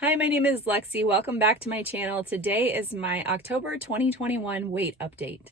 Hi, my name is Lexi. Welcome back to my channel. Today is my October 2021 weight update.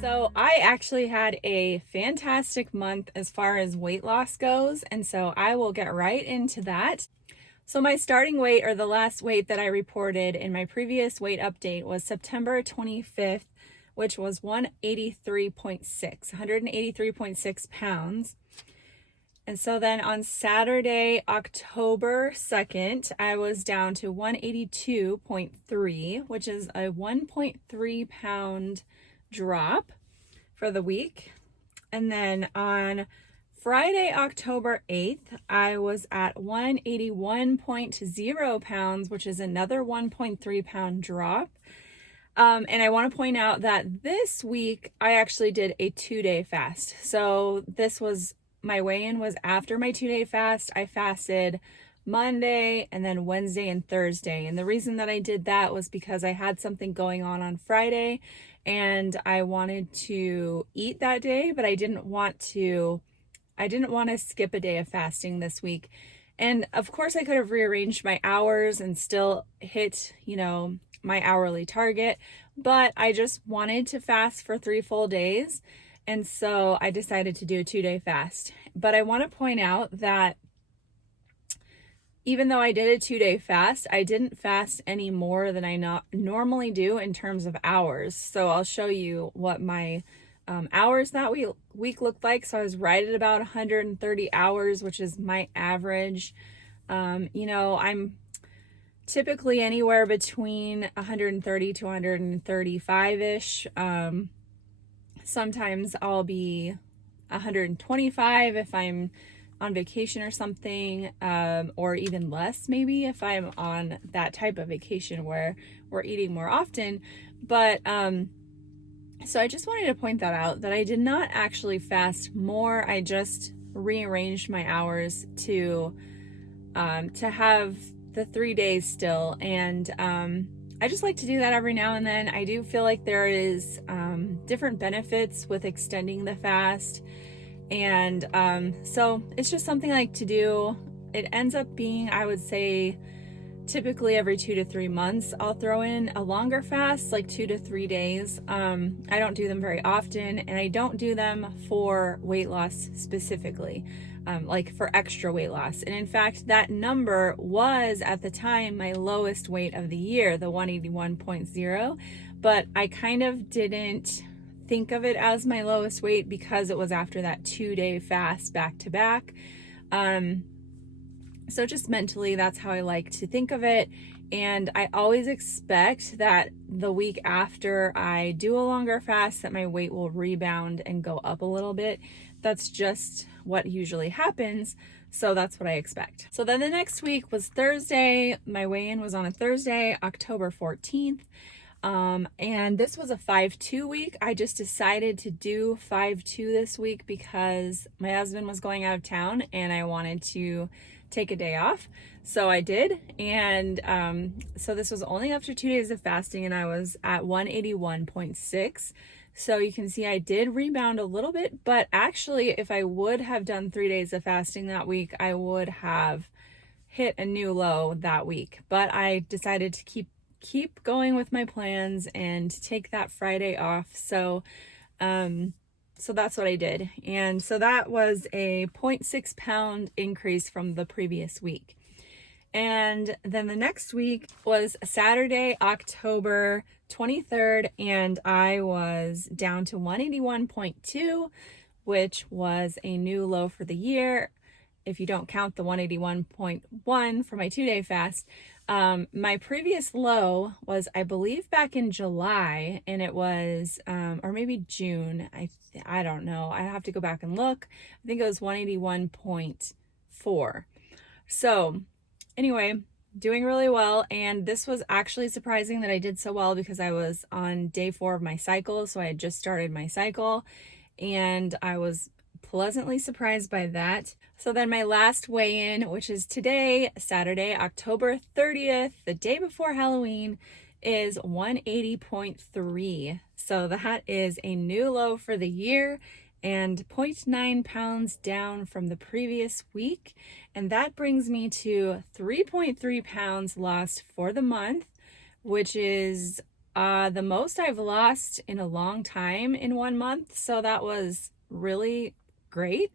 So I actually had a fantastic month as far as weight loss goes, and so I will get right into that. So my starting weight, or the last weight that I reported in my previous weight update, was September 25th, which was 183.6 pounds. And so then on Saturday, October 2nd, I was down to 182.3, which is a 1.3 pound drop for the week. And then on Friday, October 8th, I was at 181.0 pounds, which is another 1.3 pound drop. And I want to point out that this week I actually did a 2-day fast. So my weigh-in was after my 2-day fast. I fasted Monday and then Wednesday and Thursday. And the reason that I did that was because I had something going on Friday and I wanted to eat that day, but I didn't want to skip a day of fasting this week. And of course I could have rearranged my hours and still hit, my hourly target, but I just wanted to fast for 3 full days. And so I decided to do a 2-day fast. But I want to point out that even though I did a 2-day fast, I didn't fast any more than I normally do in terms of hours. So I'll show you what my hours that week looked like. So I was right at about 130 hours, which is my average. I'm typically anywhere between 130 to 135-ish. Sometimes I'll be 125 if I'm on vacation or something, or even less maybe if I'm on that type of vacation where we're eating more often. But so I just wanted to point that out, that I did not actually fast more. I just rearranged my hours to have the 3 days still. And I just like to do that every now and then. I do feel like there is different benefits with extending the fast. And so it's just something I like to do. It ends up being, I would say, typically every 2 to 3 months, I'll throw in a longer fast, like 2 to 3 days. I don't do them very often, and I don't do them for weight loss specifically, like for extra weight loss. And in fact, that number was at the time my lowest weight of the year, the 181.0, but I kind of didn't think of it as my lowest weight because it was after that 2-day fast back to back. So just mentally, that's how I like to think of it. And I always expect that the week after I do a longer fast that my weight will rebound and go up a little bit. That's just what usually happens. So that's what I expect. So then the next week was Thursday. My weigh-in was on a Thursday, October 14th. And this was a 5-2 week. I just decided to do 5-2 this week because my husband was going out of town and I wanted to take a day off. So I did. And so this was only after 2 days of fasting and I was at 181.6. So you can see I did rebound a little bit, but actually if I would have done 3 days of fasting that week, I would have hit a new low that week. But I decided to keep going with my plans and to take that Friday off. So that's what I did. And so that was a 0.6 pound increase from the previous week. And then the next week was Saturday, October 23rd, and I was down to 181.2, which was a new low for the year. If you don't count the 181.1 for my 2-day fast. My previous low was, I believe, back in July, and it was, or maybe June. I don't know. I have to go back and look. I think it was 181.4. So anyway, doing really well. And this was actually surprising that I did so well because I was on day 4 of my cycle. So I had just started my cycle and I was pleasantly surprised by that. So then my last weigh-in, which is today, Saturday, October 30th, the day before Halloween, is 180.3. So that is a new low for the year and 0.9 pounds down from the previous week. And that brings me to 3.3 pounds lost for the month, which is the most I've lost in a long time in 1 month. So that was really great.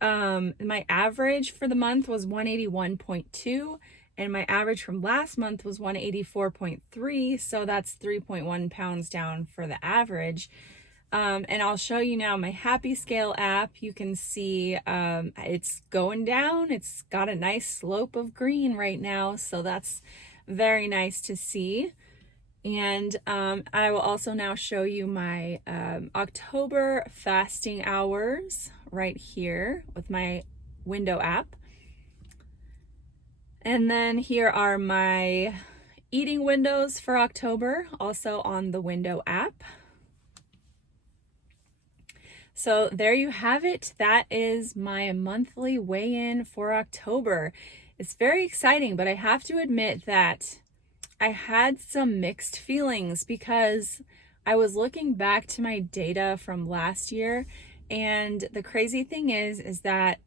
My average for the month was 181.2, and my average from last month was 184.3. So that's 3.1 pounds down for the average. And I'll show you now my Happy Scale app. You can see it's going down. It's got a nice slope of green right now. So that's very nice to see. And I will also now show you my October fasting hours right here with my window app. And then here are my eating windows for October, also on the window app. So there you have it. That is my monthly weigh-in for October. It's very exciting, but I have to admit that I had some mixed feelings because I was looking back to my data from last year, and the crazy thing is that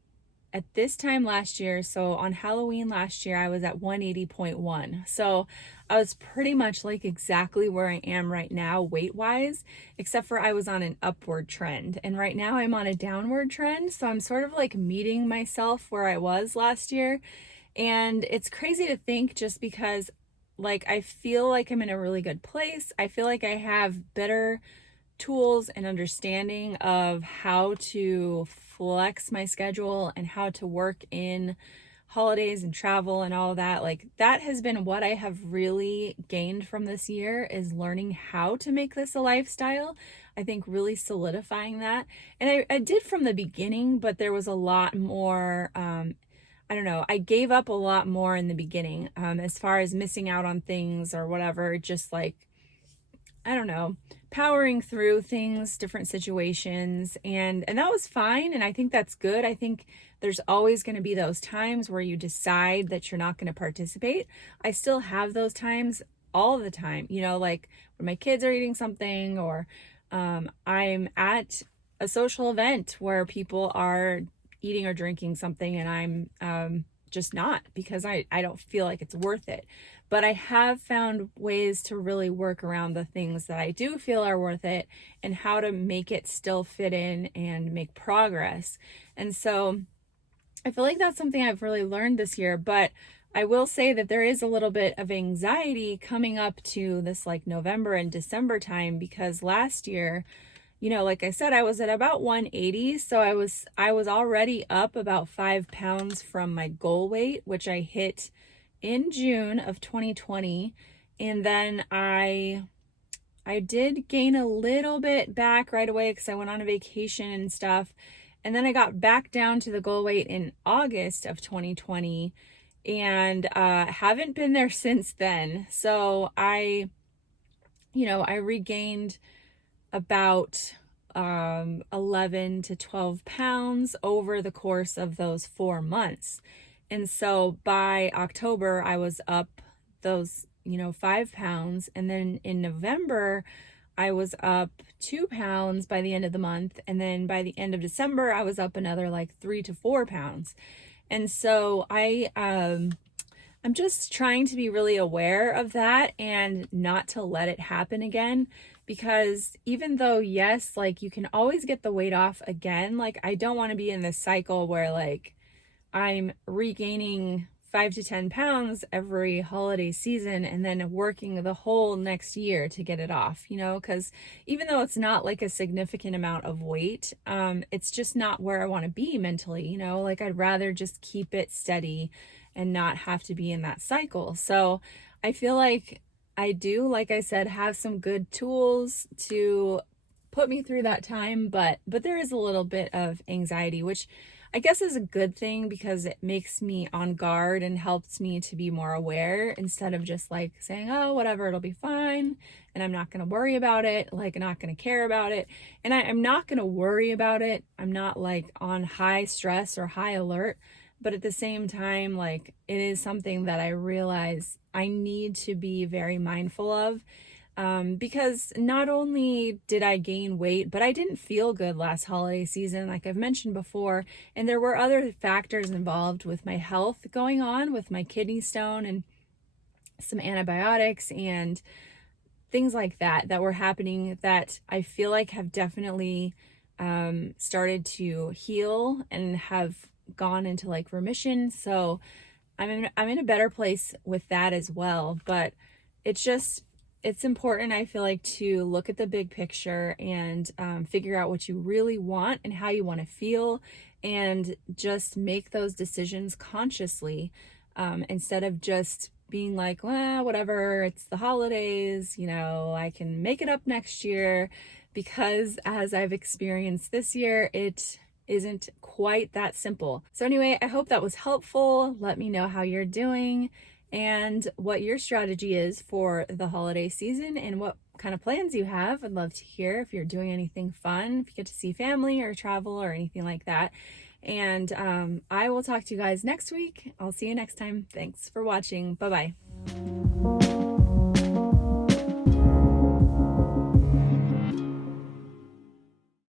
at this time last year, so on Halloween last year, I was at 180.1. So I was pretty much like exactly where I am right now weight-wise, except for I was on an upward trend. And right now I'm on a downward trend. So I'm sort of like meeting myself where I was last year. And it's crazy to think, just because like I feel like I'm in a really good place. I feel like I have better tools and understanding of how to flex my schedule and how to work in holidays and travel and all that. Like that has been what I have really gained from this year, is learning how to make this a lifestyle. I think really solidifying that. And I did from the beginning, but there was a lot more I don't know, I gave up a lot more in the beginning, as far as missing out on things or whatever, just like, I don't know, powering through things, different situations, and that was fine, and I think that's good. I think there's always going to be those times where you decide that you're not going to participate. I still have those times all the time, you know, like when my kids are eating something, or I'm at a social event where people are eating or drinking something and I'm just not, because I don't feel like it's worth it. But I have found ways to really work around the things that I do feel are worth it, and how to make it still fit in and make progress. And so I feel like that's something I've really learned this year. But I will say that there is a little bit of anxiety coming up to this like November and December time, because last year, you know, like I said, I was at about 180. So I was already up about 5 pounds from my goal weight, which I hit in June of 2020. And then I did gain a little bit back right away because I went on a vacation and stuff. And then I got back down to the goal weight in August of 2020, and haven't been there since then. So I regained about 11 to 12 pounds over the course of those 4 months. And so by October, I was up those, 5 pounds. And then in November, I was up 2 pounds by the end of the month. And then by the end of December, I was up another like 3 to 4 pounds. And so I'm just trying to be really aware of that and not to let it happen again. Because even though, yes, like you can always get the weight off again, like I don't want to be in this cycle where like I'm regaining 5 to 10 pounds every holiday season and then working the whole next year to get it off, because even though it's not like a significant amount of weight, it's just not where I want to be mentally, like I'd rather just keep it steady and not have to be in that cycle. So I feel like I do, like I said, have some good tools to put me through that time, but there is a little bit of anxiety, which I guess is a good thing because it makes me on guard and helps me to be more aware, instead of just like saying, oh, whatever, it'll be fine, and I'm not going to worry about it, like I'm not going to care about it. And I'm not going to worry about it. I'm not like on high stress or high alert. But at the same time, like it is something that I realize I need to be very mindful of. because not only did I gain weight, but I didn't feel good last holiday season, like I've mentioned before. And there were other factors involved with my health going on, with my kidney stone and some antibiotics and things like that that were happening that I feel like have definitely started to heal and have gone into like remission. So I'm in a better place with that as well. But it's important, I feel like, to look at the big picture and figure out what you really want and how you want to feel, and just make those decisions consciously, instead of just being like, well, whatever, it's the holidays, I can make it up next year. Because as I've experienced this year, it isn't quite that simple. So anyway, I hope that was helpful. Let me know how you're doing and what your strategy is for the holiday season and what kind of plans you have. I'd love to hear if you're doing anything fun, if you get to see family or travel or anything like that. And I will talk to you guys next week. I'll see you next time. Thanks for watching. Bye-bye.